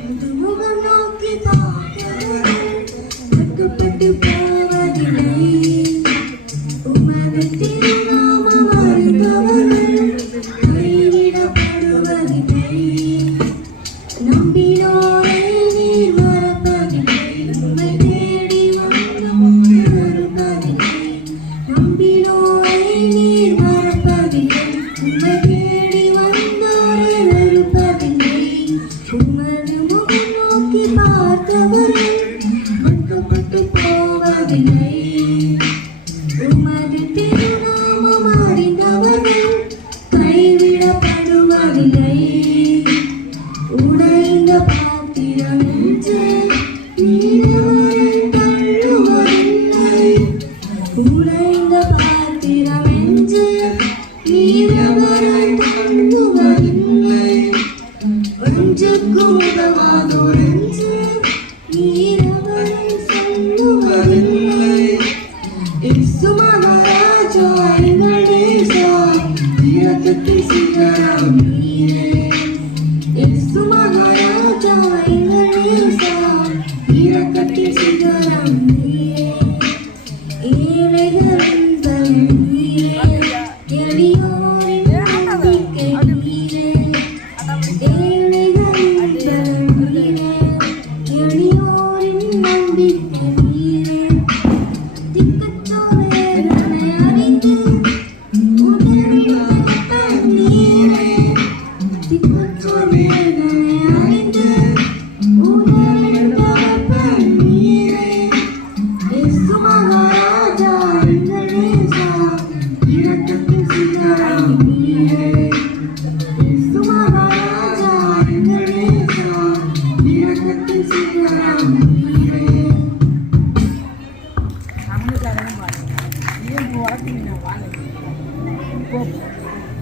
முகம் நோக்கி பார்த்தவர்கள் வெட்கப்பட்டு போவதில்லை. உமது திருநாமம் அறிந்தவர்கள் கைவிடப்படுவதில்லை. நம்பினோரை நீர் மறப்பதில்லை. உம்மை தேடி வந்தோரை வெறுப்பதில்லை. நம்பினோரை நீர் மறப்பதில்லை. உம்மை தேடி வந்தோரை வெறுப்பதில்லை. உமது முகம் நோக்கி பார்த்தவர்கள் வெட்கப்பட்டு போவதில்லை. உமது திருநாமம் அறிந்தவர்கள் கைவிடப்படுவதில்லை. உடைந்த பாத்திரம் என்று நீரவரை தள்ளுவதில்லை. உடைந்த பாத்திரம் என்று நீரவரை தள்ளுவதில்லை. ஒன்றுக்கும் உதவாதோர் என்று நீரவரை சொல்லுவதில்லை. இயேசு மகாராஜா எங்கள் நேசா, இரக்கத்தின் சிகரம் நீரே. இயேசு மகாராஜா எங்கள் நேசா, இரக்கத்தின் சிகரம் நீரே. ஏழைகளின் பலன் நீரே. எளியோரின் நம்பிக்கை நீரே. ஏழைகளின் பலன் நீரே. எளியோரின் நம்பிக்கை நீரே. திக்கற்றோர் வேதனை அறிந்து உதவிடும் நீரே. திக்கற்றோர் வேதனை அறிந்து உதவிடும் நீரே. இயேசு மகாராஜா எங்கள் நேசா, இரக்கத்தின் சிகரம் நீரே. இயேசு மகாராஜா எங்கள் நேசா, இரக்கத்தின் சிகரம் நீரே. தமிழ்காரங்க பாருங்க. நீ வாழ்க்கை நான் வாழ